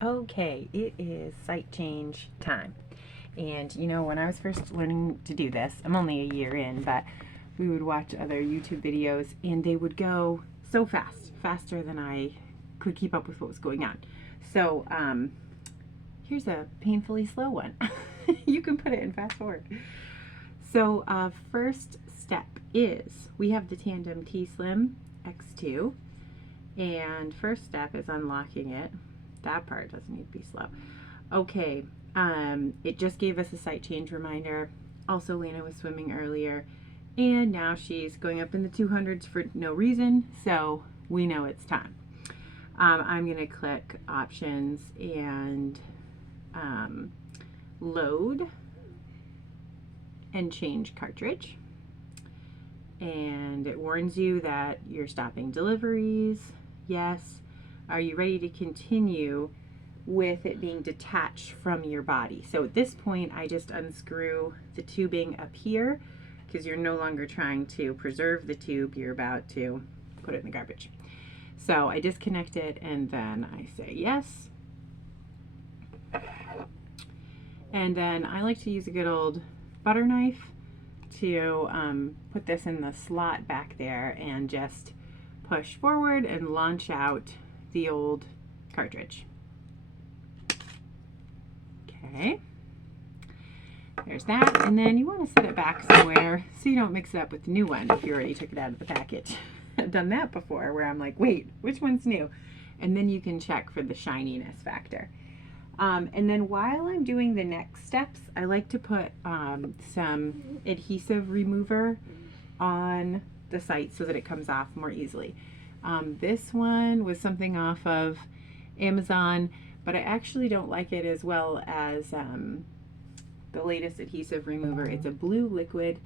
Okay, it is site change time. And you know, when I was first learning to do this, I'm only a year in, but we would watch other YouTube videos and they would go so fast, faster than I could keep up with what was going on. So, here's a painfully slow one. You can put it in fast forward. So, first step is we have the Tandem Tslim X2, and first step is unlocking it. That part doesn't need to be slow. Okay, it just gave us a site change reminder. Also, Lena was swimming earlier, and now she's going up in the 200s for no reason, so we know it's time. I'm going to click options and load and change cartridge. And it warns you that you're stopping deliveries. Yes. Are you ready to continue with it being detached from your body? So at this point, I just unscrew the tubing up here because you're no longer trying to preserve the tube. You're about to put it in the garbage. So I disconnect it and then I say yes. And then I like to use a good old butter knife to put this in the slot back there and just push forward and launch out the old cartridge. Okay, there's that. And then you want to set it back somewhere so you don't mix it up with the new one if you already took it out of the package. I've done that before where I'm like, wait, which one's new? And then you can check for the shininess factor. And then while I'm doing the next steps, I like to put some adhesive remover on the site so that it comes off more easily. This one was something off of Amazon, but I actually don't like it as well as the latest adhesive remover. It's a blue liquid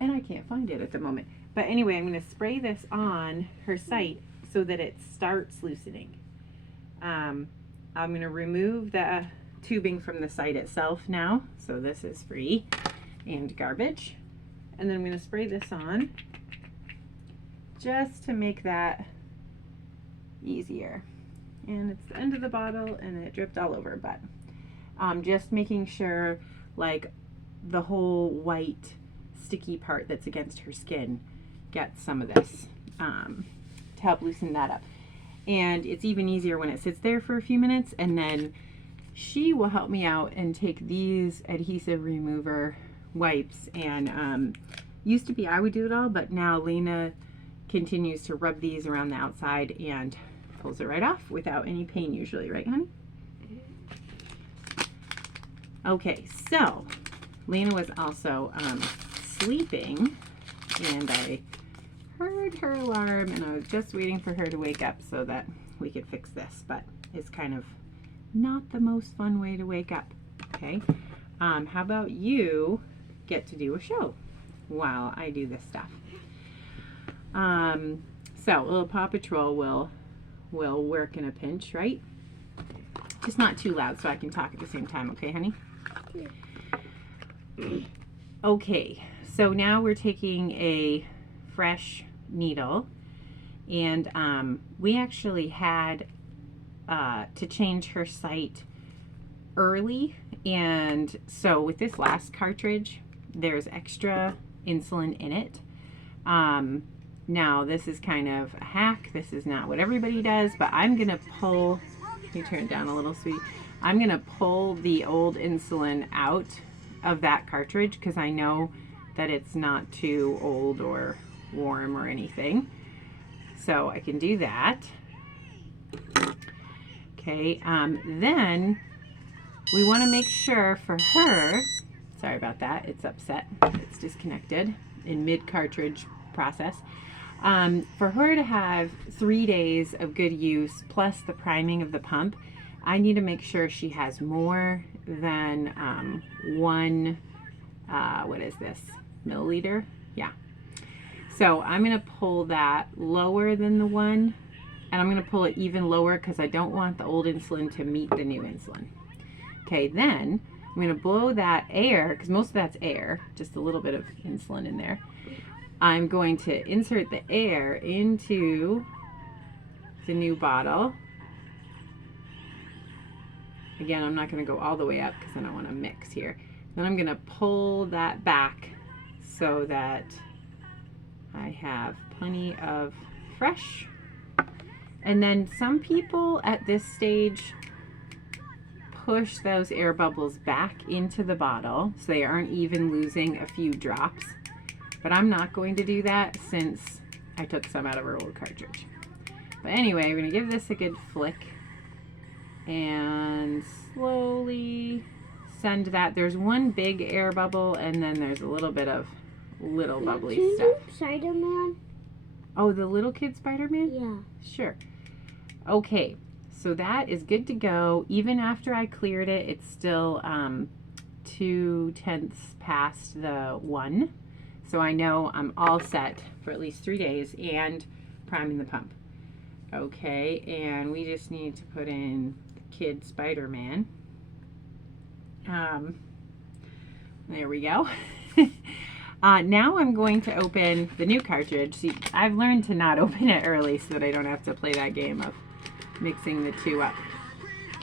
and I can't find it at the moment. But anyway, I'm going to spray this on her site so that it starts loosening. I'm going to remove the tubing from the site itself now. So this is free and garbage. And then I'm going to spray this on just to make that easier. And it's the end of the bottle and it dripped all over, but just making sure like the whole white sticky part that's against her skin gets some of this to help loosen that up. And it's even easier when it sits there for a few minutes, and then she will help me out and take these adhesive remover wipes. And used to be I would do it all, but now Lena continues to rub these around the outside and pulls it right off without any pain usually, right honey? Okay, so Lena was also sleeping and I heard her alarm and I was just waiting for her to wake up so that we could fix this, but it's kind of not the most fun way to wake up. Okay, how about you get to do a show while I do this stuff? So a little Paw Patrol will work in a pinch, right? Just not too loud so I can talk at the same time, okay honey? Okay, so now we're taking a fresh needle, and we actually had to change her site early, and so with this last cartridge there's extra insulin in it. Now this is kind of a hack. This is not what everybody does, but I'm gonna pull, can you turn it down a little, sweetie? I'm gonna pull the old insulin out of that cartridge because I know that it's not too old or warm or anything, so I can do that. Okay, then we want to make sure for her, sorry about that, it's upset, it's disconnected in mid cartridge process, for her to have 3 days of good use plus the priming of the pump. I need to make sure she has more than one what is this, milliliter? Yeah. So I'm going to pull that lower than the one, and I'm going to pull it even lower because I don't want the old insulin to meet the new insulin. Okay, then I'm going to blow that air, because most of that's air, just a little bit of insulin in there. I'm going to insert the air into the new bottle Again, I'm not going to go all the way up because I don't want to mix here. Then I'm going to pull that back so that I have plenty of fresh. And then some people at this stage push those air bubbles back into the bottle so they aren't even losing a few drops. But I'm not going to do that since I took some out of our old cartridge. But anyway, we're going to give this a good flick and slowly send that. There's one big air bubble and then there's a little bit of little bubbly stuff. Spider-Man? Oh, the little kid Spider-Man? Yeah. Sure. Okay, so that is good to go. Even after I cleared it, it's still 2/10 past the 1. So I know I'm all set for at least 3 days and priming the pump. Okay, and we just need to put in the kid Spider-Man. There we go. Now I'm going to open the new cartridge. See, I've learned to not open it early so that I don't have to play that game of mixing the two up.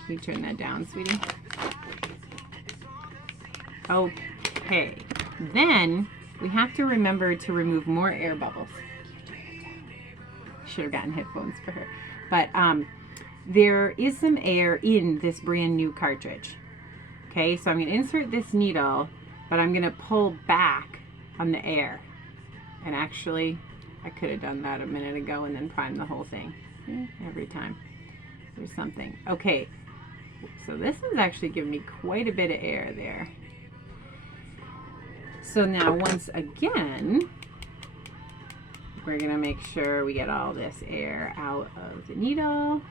Can you turn that down, sweetie? Okay. Then we have to remember to remove more air bubbles. Should have gotten headphones for her. But there is some air in this brand new cartridge. Okay, so I'm going to insert this needle, but I'm going to pull back on the air. And actually, I could have done that a minute ago and then primed the whole thing. Every time there's something. Okay, so this is actually giving me quite a bit of air there. So now once again, we're going to make sure we get all this air out of the needle.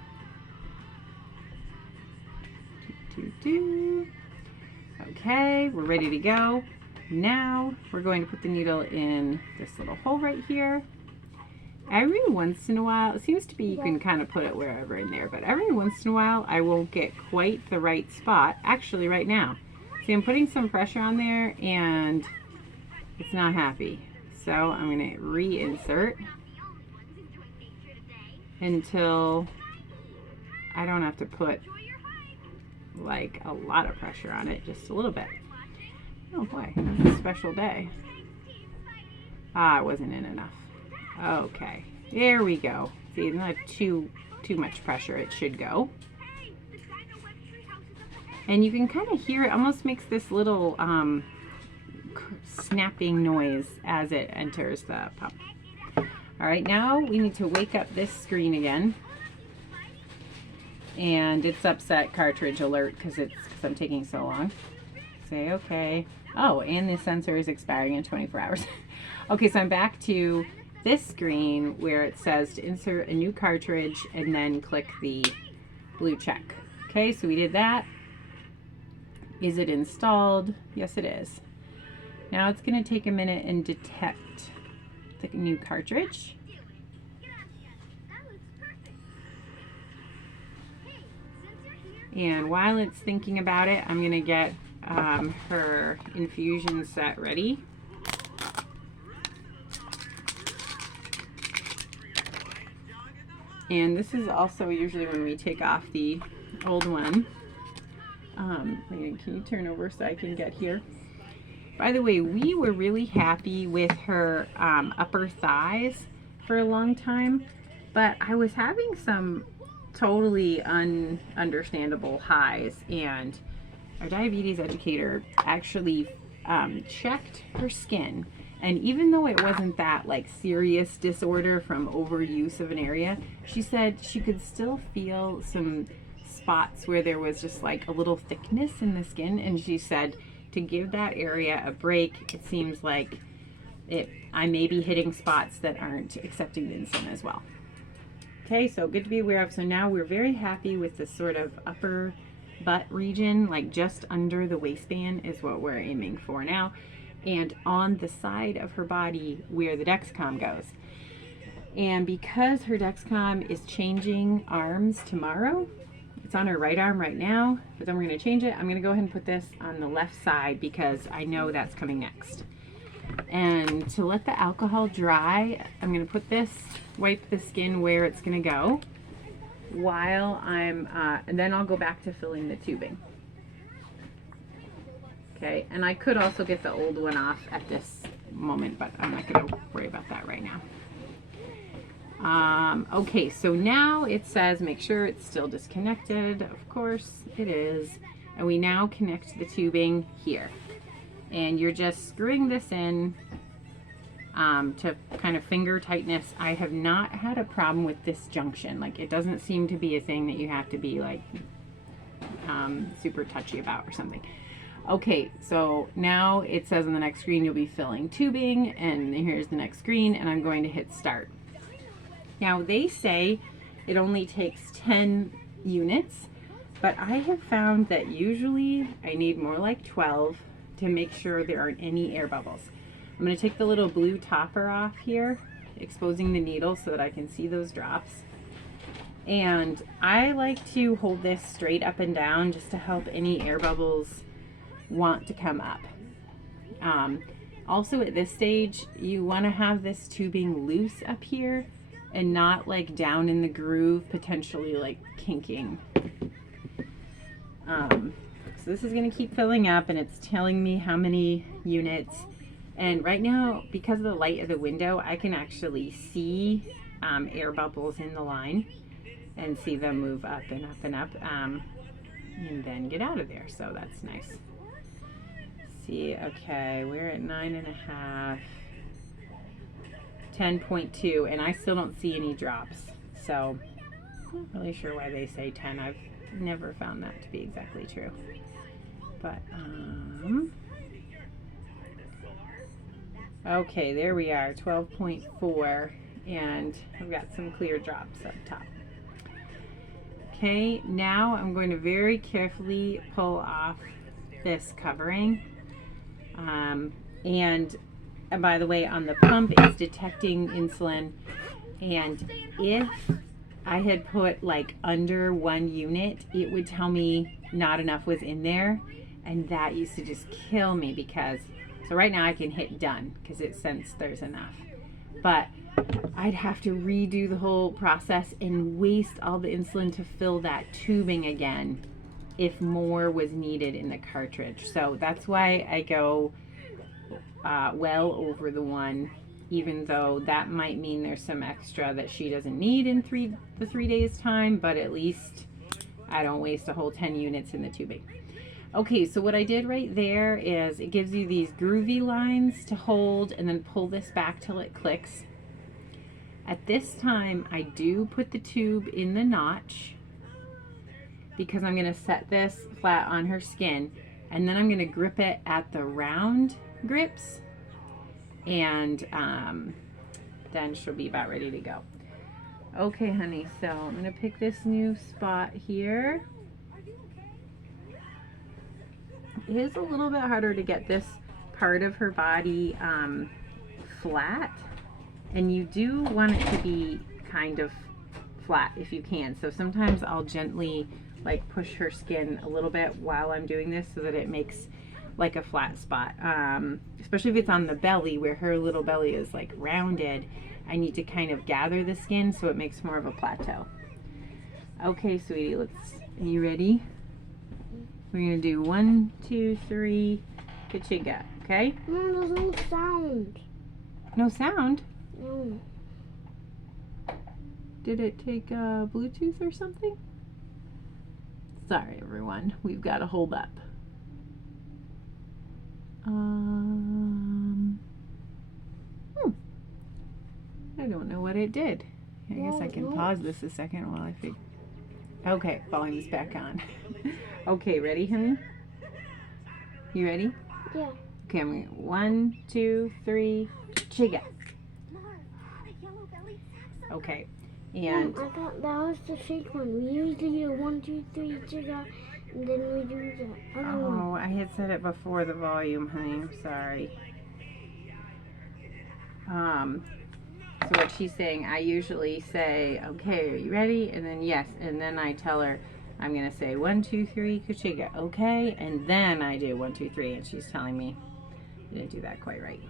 Okay, we're ready to go. Now we're going to put the needle in this little hole right here. Every once in a while, it seems to be you can kind of put it wherever in there, but every once in a while I won't get quite the right spot. Actually right now. See, I'm putting some pressure on there and it's not happy. So I'm going to reinsert until I don't have to put like a lot of pressure on it, just a little bit. Oh boy, it's a special day. Ah, it wasn't in enough. Okay, there we go. See, not too much pressure, it should go. And you can kind of hear it almost makes this little snapping noise as it enters the pump. All right, now we need to wake up this screen again. And it's upset cartridge alert because I'm taking so long. Say okay. Oh, and the sensor is expiring in 24 hours. Okay, so I'm back to this screen where it says to insert a new cartridge and then click the blue check. Okay, so we did that. Is it installed? Yes, it is. Now it's going to take a minute and detect the new cartridge. And while it's thinking about it, I'm going to get her infusion set ready. And this is also usually when we take off the old one. Can you turn over so I can get here? By the way, we were really happy with her upper thighs for a long time, but I was having some totally understandable highs, and our diabetes educator actually checked her skin, and even though it wasn't that like serious disorder from overuse of an area, she said she could still feel some spots where there was just like a little thickness in the skin, and she said to give that area a break. It seems like I may be hitting spots that aren't accepting the insulin as well. Okay, so good to be aware of. So now we're very happy with the sort of upper butt region, like just under the waistband is what we're aiming for now, and on the side of her body where the Dexcom goes. And because her Dexcom is changing arms tomorrow, it's on her right arm right now, but then we're going to change it. I'm going to go ahead and put this on the left side because I know that's coming next. And to let the alcohol dry, I'm going to put this, wipe the skin where it's going to go while I'm, and then I'll go back to filling the tubing. Okay, and I could also get the old one off at this moment, but I'm not going to worry about that right now. Okay, so now it says make sure it's still disconnected. Of course it is. And we now connect the tubing here. And you're just screwing this in to kind of finger tightness. I have not had a problem with this junction. Like, it doesn't seem to be a thing that you have to be like super touchy about or something. Okay, so now it says on the next screen you'll be filling tubing, and here's the next screen, and I'm going to hit start. Now they say it only takes 10 units, but I have found that usually I need more like 12 to make sure there aren't any air bubbles. I'm going to take the little blue topper off here, exposing the needle so that I can see those drops. And I like to hold this straight up and down just to help any air bubbles want to come up. Also at this stage, you want to have this tubing loose up here and not like down in the groove, potentially like kinking. So this is going to keep filling up, and it's telling me how many units. And right now, because of the light of the window, I can actually see air bubbles in the line and see them move up and up and up, and then get out of there. So that's nice. See, okay, we're at 9.5, 10.2, and I still don't see any drops. So I'm not really sure why they say 10. I've never found that to be exactly true. But okay, there we are, 12.4, and I've got some clear drops up top. Okay, now I'm going to very carefully pull off this covering. And by the way, on the pump, it's detecting insulin, and if I had put like under 1 unit, it would tell me not enough was in there, and that used to just kill me. Because so right now I can hit done because it sensed there's enough, but I'd have to redo the whole process and waste all the insulin to fill that tubing again if more was needed in the cartridge. So that's why I go well over the 1, even though that might mean there's some extra that she doesn't need in the 3 days time, but at least I don't waste a whole 10 units in the tubing. Okay, so what I did right there is it gives you these groovy lines to hold and then pull this back till it clicks. At this time, I do put the tube in the notch because I'm going to set this flat on her skin, and then I'm going to grip it at the round grips, and then she'll be about ready to go. Okay, honey, so I'm going to pick this new spot here. It is a little bit harder to get this part of her body flat, and you do want it to be kind of flat if you can. So sometimes I'll gently like push her skin a little bit while I'm doing this so that it makes like a flat spot, especially if it's on the belly where her little belly is like rounded. I need to kind of gather the skin so it makes more of a plateau. Okay, sweetie, are you ready? We're gonna do 1, 2, 3, Kachiga, okay? No, there's no sound. No sound? No. Did it take Bluetooth or something? Sorry, everyone. We've got to hold up. I don't know what it did. I guess I can pause this a second while I figure. Okay, volume's back on. Okay, ready, honey? You ready? Yeah. Okay, I'm going 1, 2, 3, Chiga. Okay, and I thought that was the fake one. We usually do 1, 2, 3, Chiga, and then we do the other one. oh, I had said it before the volume, honey. I'm sorry. So what she's saying, I usually say, okay, are you ready? And then yes, and then I tell her I'm gonna say 1, 2, 3, Kachiga, okay? And then I do 1, 2, 3, and she's telling me I didn't do that quite right.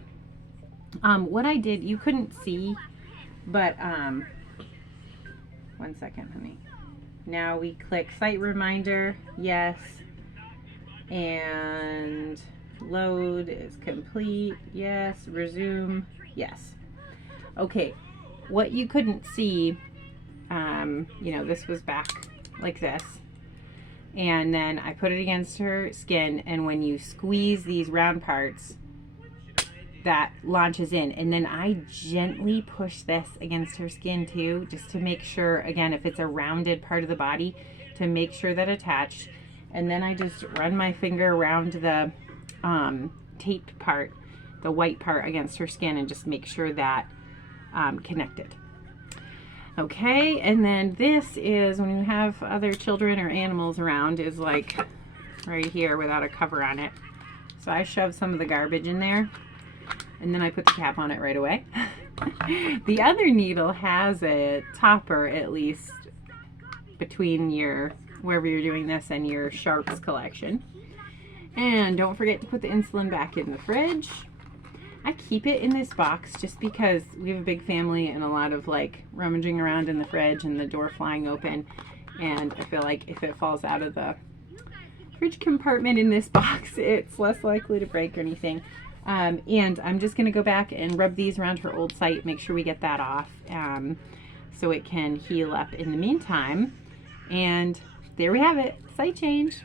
What I did, you couldn't see, but 1 second, honey. Now we click site reminder, yes, and load is complete, yes, resume, yes. Okay, what you couldn't see, you know, this was back like this, and then I put it against her skin, and when you squeeze these round parts, that launches in, and then I gently push this against her skin too, just to make sure, again, if it's a rounded part of the body, to make sure that attached. And then I just run my finger around the taped part, the white part against her skin, and just make sure that connected. Okay, and then this is when you have other children or animals around, is like right here without a cover on it. So I shove some of the garbage in there, and then I put the cap on it right away. The other needle has a topper, at least between your, wherever you're doing this, and your sharps collection. And don't forget to put the insulin back in the fridge. I keep it in this box just because we have a big family and a lot of like rummaging around in the fridge and the door flying open, and I feel like if it falls out of the fridge compartment in this box, it's less likely to break or anything. And I'm just going to go back and rub these around her old site, make sure we get that off, so it can heal up in the meantime. And there we have it, site change.